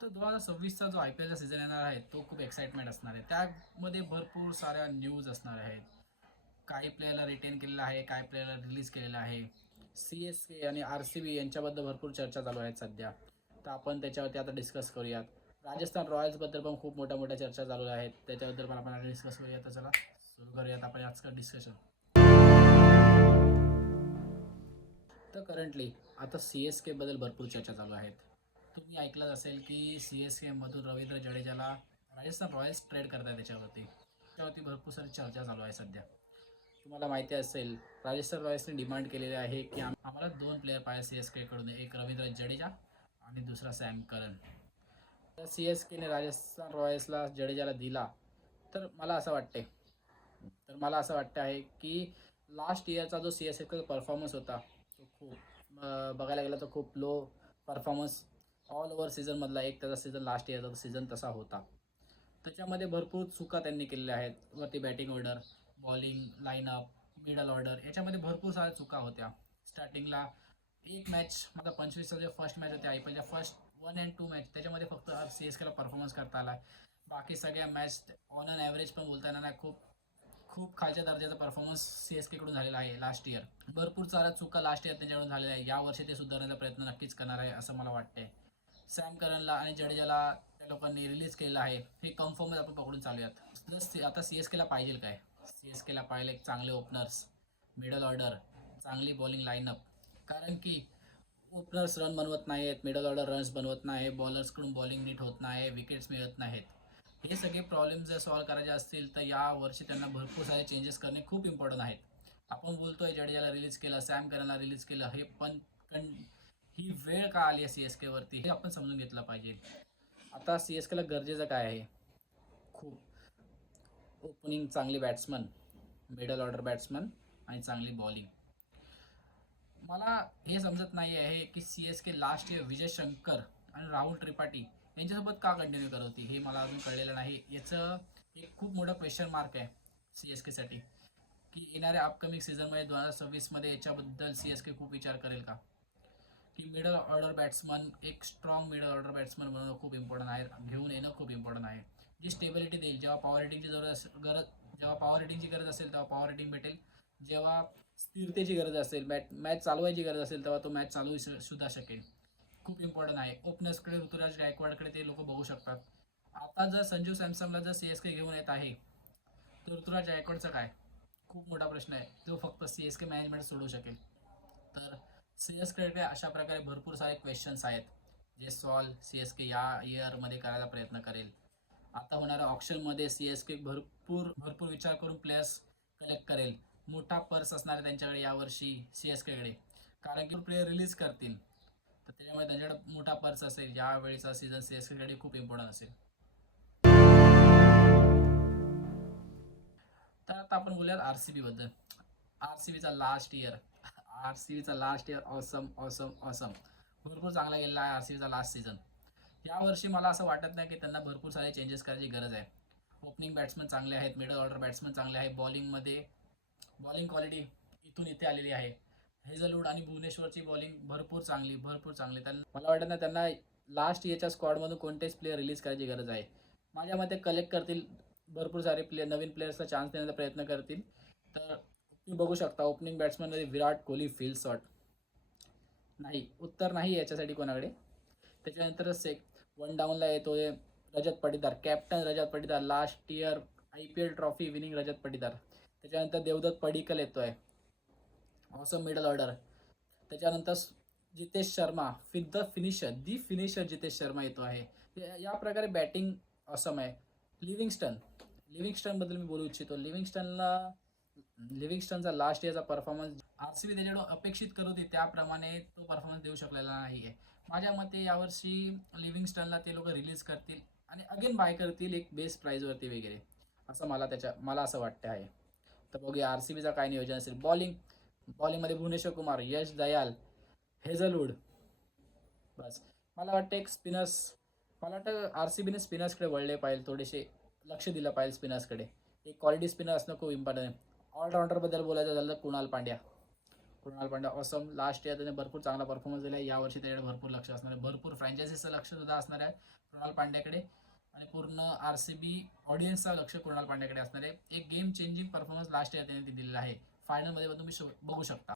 तर 2026चा जो IPLचा सीझन येणार आहे तो खूप एक्साइटमेंट असणार आहे. त्यामध्ये भरपूर साऱ्या न्यूज असणार आहेत. काही प्लेयरला रिटेन केलेलं आहे, काही प्लेयरला रिलीज केलेलं आहे. CSK आणि RCB यांच्याबद्दल भरपूर चर्चा चालू आहेत सध्या. तर आपण त्याच्यावरती आता डिस्कस करूयात. राजस्थान रॉयल्सबद्दल पण खूप मोठ्या मोठ्या चर्चा चालू आहेत, त्याच्याबद्दल पण आपण आता डिस्कस करूयात. तर चला सुरू करूयात आपण आजचं डिस्कशन. तर करंटली आता CSK बद्दल भरपूर चर्चा चालू आहेत. तुम्ही ऐकलं असेल की CSK मधून रवींद्र जडेजाला राजस्थान रॉयल्स ट्रेड करत आहे. त्याच्यावरती भरपूर सारी चर्चा चालू आहे सध्या. तुम्हाला माहिती असेल, राजस्थान रॉयल्सने डिमांड केलेली आहे की आम्हाला 2 प्लेयर पाहिजे CSK कडून, एक रवींद्र जडेजा आणि दुसरा सॅम करन. तर CSKने राजस्थान रॉयल्सला जडेजाला दिला. तर मला असं वाटते आहे की लास्ट इयरचा जो CSK परफॉर्मन्स होता तो खूप बघायला गेला तर खूप लो परफॉर्मन्स ऑल ओव्हर सीझनमधला एक त्याचा सीझन लास्ट इयरचा सीझन तसा होता. त्याच्यामध्ये भरपूर चुका त्यांनी केलेल्या आहेत. वरती batting order, bowling line-up, middle order याच्यामध्ये भरपूर साऱ्या चुका होत्या. स्टार्टिंगला एक मॅच माझा 25चा जे फर्स्ट मॅच होते IPLच्या फर्स्ट 1 and 2 मॅच, त्याच्यामध्ये फक्त CSKला परफॉर्मन्स करता आला. बाकी सगळ्या मॅच ऑन अन ॲव्हरेज पण बोलता येणार नाही, खूप खूप खालच्या दर्जाचा परफॉर्मन्स CSK कडून झालेला आहे लास्ट इयर. भरपूर साऱ्या चुका लास्ट इयर त्यांच्याकडून झालेल्या आहे. यावर्षी ते सुधारण्याचा प्रयत्न नक्कीच करणार आहे असं मला वाटतंय. सॅम करनला आणि जडेजाला त्या लोकांनी रिलीज केलेलं आहे, हे कन्फर्मच आपण पकडून चालूयात. जस्ट आता CSKला पाहिजे काय? CSKला पाहिजे एक चांगले ओपनर्स, मिडल ऑर्डर, चांगली बॉलिंग लाईनअप. कारण की ओपनर्स रन बनवत नाहीत, मिडल ऑर्डर रन्स बनवत नाही, बॉलर्सकडून बॉलिंग नीट होत नाही, विकेट्स मिळत नाहीत. हे सगळे प्रॉब्लेम जर सॉल्व्ह करायचे असतील तर या वर्षी त्यांना भरपूर सारे चेंजेस करणे खूप इम्पॉर्टंट आहेत. आपण बोलतोय जडेजाला रिलीज केलं, सॅम करनला रिलीज केलं, हे पण ही वेळ का आली आहे CSK वरती हे आपण समजून घेतलं पाहिजे. आता CSKला गरजेचं काय आहे? खूप ओपनिंग चांगली बॅट्समन, मिडल ऑर्डर बॅट्समन आणि चांगली बॉलिंग. मला हे समजत नाही आहे की CSK last year Vijay Shankar आणि राहुल त्रिपाठी यांच्यासोबत का कंटिन्यू करत होती, हे मला अजून कळलेलं नाही. याचं एक खूप मोठं क्वेश्चन मार्क आहे CSKसाठी, की येणाऱ्या अपकमिंग सीझनमध्ये 2026मध्ये याच्याबद्दल CSK खूप विचार करेल का? की मिडल ऑर्डर बॅट्समन, एक स्ट्रॉंग मिडल ऑर्डर बॅट्समन बनवणं खूप इम्पॉर्टंट आहे, घेऊन येणं खूप इम्पॉर्टंट आहे. जी स्टेबिलिटी देईल, जेव्हा पॉवर हिटिंगची जेव्हा पॉवर हिटिंगची गरज असेल तेव्हा पॉवर हिटिंग भेटेल, जेव्हा स्थिरतेची गरज असेल, मॅच चालवायची गरज असेल तेव्हा तो मॅच चालवू सुद्धा शकेल. खूप इम्पॉर्टंट आहे. ओपनर्सकडे ऋतुराज गायकवाडकडे ते लोक बघू शकतात. आता जर संजू सॅमसनला जर CSK घेऊन येत आहे तर ऋतुराज गायकवाडचं काय? खूप मोठा प्रश्न आहे, तो फक्त CSK मॅनेजमेंट सोडू शकेल. तर CSKकडे अशा प्रकारे भरपूर सारे क्वेश्चन्स आहेत, जे सॉल्व CSK या इयरमध्ये करायला प्रयत्न करेल. आता होणाऱ्या ऑप्शनमध्ये CSK भरपूर भरपूर विचार करून प्लेयर्स कलेक्ट करेल. मोठा पर्स असणार आहे त्यांच्याकडे यावर्षी CSKकडे, कारण की प्लेयर रिलीज करतील तर त्याच्यामुळे त्यांच्याकडे मोठा पर्स असेल. यावेळीचा सीझन CSKकडे खूप इम्पॉर्टंट असेल. तर आता आपण बोलूयात RCB बद्दल. आरसीबीचा लास्ट इयर आरसीबीचा last year awesome awesome awesome, भरपूर चांगला गेलेला आहे RCBचा लास्ट सीझन. यावर्षी मला असं वाटत नाही की त्यांना भरपूर सारे चेंजेस करायची गरज आहे. ओपनिंग बॅट्समन चांगले आहेत, मिडल ऑर्डर बॅट्समन चांगले आहेत, बॉलिंगमध्ये बॉलिंग क्वालिटी इथून इथे आलेली आहे. हेझलवूड आणि भुवनेश्वरची बॉलिंग भरपूर चांगली. त्यांना मला वाटत नाही त्यांना लास्ट इयरच्या स्क्वॉडमधून कोणतेच प्लेयर रिलीज करायची गरज आहे. माझ्या मते कलेक्ट करतील, भरपूर सारे नवीन प्लेयर्सला चान्स देण्याचा प्रयत्न करतील. तर तुम्ही बघू शकता opening बॅट्समनमध्ये Virat Kohli feel shot नाही, उत्तर नाही याच्यासाठी कोणाकडे. त्याच्यानंतर वन डाऊनला येतोय रजत पटीदार, captain Rajat Patidar, last year IPL trophy winning Rajat Patidar. त्याच्यानंतर देवदत्त पडिक्कल येतोय, ऑसम मिडल ऑर्डर. त्याच्यानंतर जितेश शर्मा, दी फिनिशर जितेश शर्मा येतो आहे. या प्रकारे बॅटिंग ऑसम आहे. लिव्हिंगस्टन लिव्हिंगस्टनबद्दल मी बोलू इच्छितो. लिव्हिंगस्टनचा लास्ट इयरचा परफॉर्मन्स RCB त्याच्याकडून अपेक्षित करत होती त्याप्रमाणे तो परफॉर्मन्स देऊ शकलेला नाही आहे. माझ्या मते यावर्षी लिव्हिंगस्टनला ते लोक रिलीज करतील आणि अगेन बाय करतील एक बेस्ट प्राईजवरती वगैरे, असं मला असं वाटतं आहे. तर बघूया RCBचा काय नियोजन असेल. बॉलिंगमध्ये भुवनेश्वर कुमार, यश दयाल, हेझलवूड, बस. मला वाटतं एक स्पिनर्स मला वाटतं RCBने स्पिनर्सकडे वळले पाहिजे, थोडेसे लक्ष दिलं पाहिजे स्पिनर्सकडे. एक क्वालिटी स्पिनर असणं खूप इम्पॉर्टंट आहे. ऑलराऊंडरबद्दल बोलायचं झालं तर Kunal Pandya, Krunal Pandya awesome. Last year त्याने भरपूर चांगला परफॉर्मन्स दिला आहे. यावर्षी त्याच्याकडे भरपूर लक्ष असणार आहे, भरपूर फ्रँचायझीचं लक्ष सुद्धा असणार आहे कृणाल पांड्याकडे, आणि पूर्ण RCB ऑडियन्सचा लक्ष कृणाल पांड्याकडे असणार आहे. एक game changing performance last year त्याने दिलेला आहे. फायनलमध्ये पण तुम्ही बघू शकता.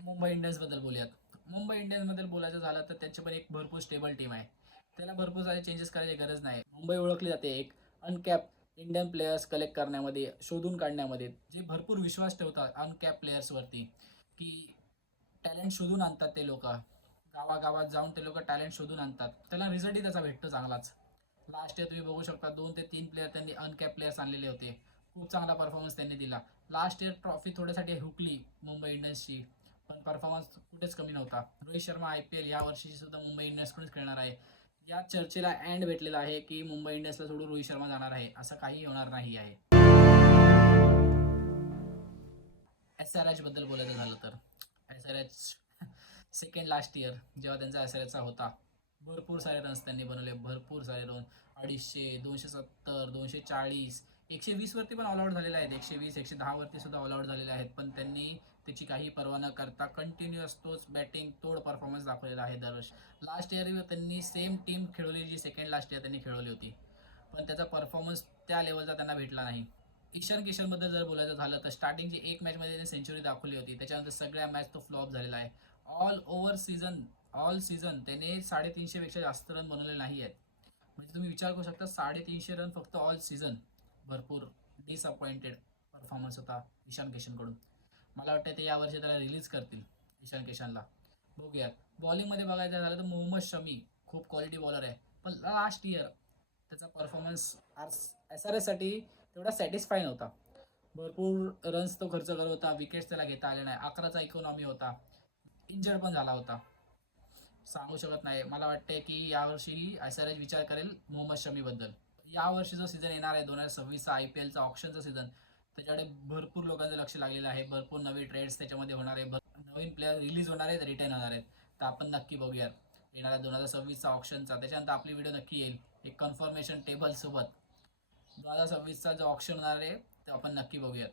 मुंबई इंडियन्स बद्दल बोलूयात. मुंबई इंडियन्स बद्दल बोलायचं झालं तर त्यांची पण एक भरपूर स्टेबल टीम आहे. त्याला भरपूर सारे चेंजेस करायची गरज नाही. मुंबई ओळखली जाते एक अनकॅप इंडियन प्लेयर्स कलेक्ट करण्यामध्ये, शोधून काढण्यामध्ये, जे भरपूर विश्वास ठेवतात अनकॅप प्लेयर्सवरती, की टॅलेंट शोधून आणतात ते लोक. गावागावात जाऊन ते लोक टॅलेंट शोधून आणतात, त्याला रिझल्टही त्याचा भेटतो चांगलाच. लास्ट इयर तुम्ही बघू शकता 2 ते 3 प्लेयर त्यांनी अनकॅप प्लेयर्स आणलेले होते. खूप चांगला परफॉर्मन्स त्यांनी दिला. लास्ट इयर ट्रॉफी थोड्यासाठी हुकली मुंबई इंडियन्सची, पण परफॉर्मन्स कुठेच कमी नव्हता. रोहित शर्मा IPL या वर्षी सुद्धा मुंबई इंडियन्सकडूनच खेळणार आहे. या चर्चेला एंड भेटलेला आहे की मुंबई इंडियन्सला सोडून रोहित शर्मा जाणार आहे, असं काही होणार नाही आहे. SRH बद्दल बोलायचं झालं तर SRH सेकंड लास्ट इयर जेव्हा त्यांचा SRHचा होता, भरपूर सारे रन्स त्यांनी बनवले, भरपूर सारे रन. 250, 270, 240, 120 वरती पण ऑल आउट झालेले आहेत. 120, 110 वरती सुद्धा ऑल आउट झालेले आहेत. पण त्यांनी त्याची काही पर्वा न करता कंटिन्युअस तोच बॅटिंग तोड परफॉर्मन्स दाखवलेला आहे दरवर्षी. लास्ट इयर त्यांनी सेम टीम खेळवली जी सेकंड लास्ट इयर त्यांनी खेळवली होती, पण त्याचा परफॉर्मन्स त्या लेवलचा त्यांना भेटला नाही. ईशान किशनबद्दल जर बोलायचं झालं तर स्टार्टिंगची एक मॅचमध्ये त्याने सेंचुरी दाखवली होती, त्याच्यानंतर सगळ्या मॅच तो फ्लॉप झालेला आहे. ऑल सीझन त्याने 350 पेक्षा जास्त रन बनवले नाही आहेत. म्हणजे तुम्ही विचार करू शकता 350 रन फक्त ऑल सीझन. भरपूर डिसअपॉइंटेड परफॉर्मन्स होता ईशान किशनकडून. मला वाटतं ते यावर्षी त्याला रिलीज करतील ईशान किशनला. बघूयात. बॉलिंगमध्ये बघायचं झालं तर मोहम्मद शमी खूप क्वालिटी बॉलर आहे, पण लास्ट इयर त्याचा परफॉर्मन्स SRH साठी तेवढा सॅटिस्फाय नव्हता. भरपूर रन्स तो खर्च करत होता, विकेट्स त्याला घेता आले नाही. 11चा इकॉनॉमी होता, इंजर्ड पण झाला होता. सांगू शकत नाही. मला वाटते की यावर्षी SRH विचार करेल मोहम्मद शमीबद्दल. यावर्षी जो सीझन येणार आहे 2026चा IPLचा ऑप्शनचा सीझन, त्याच्याकडे भरपूर लोकांचं लक्ष लागलेलं आहे. भरपूर नवे ट्रेड्स त्याच्यामध्ये होणार आहे, नवीन प्लेयर रिलीज होणार आहेत, रिटर्न होणार आहेत. तर आपण नक्की बघूयात येणाऱ्या 2026चा ऑप्शनचा. त्याच्यानंतर आपली व्हिडिओ नक्की येईल एक कन्फर्मेशन टेबल सोबत. 2026चा जो ऑप्शन होणार आहे ते आपण नक्की बघूयात.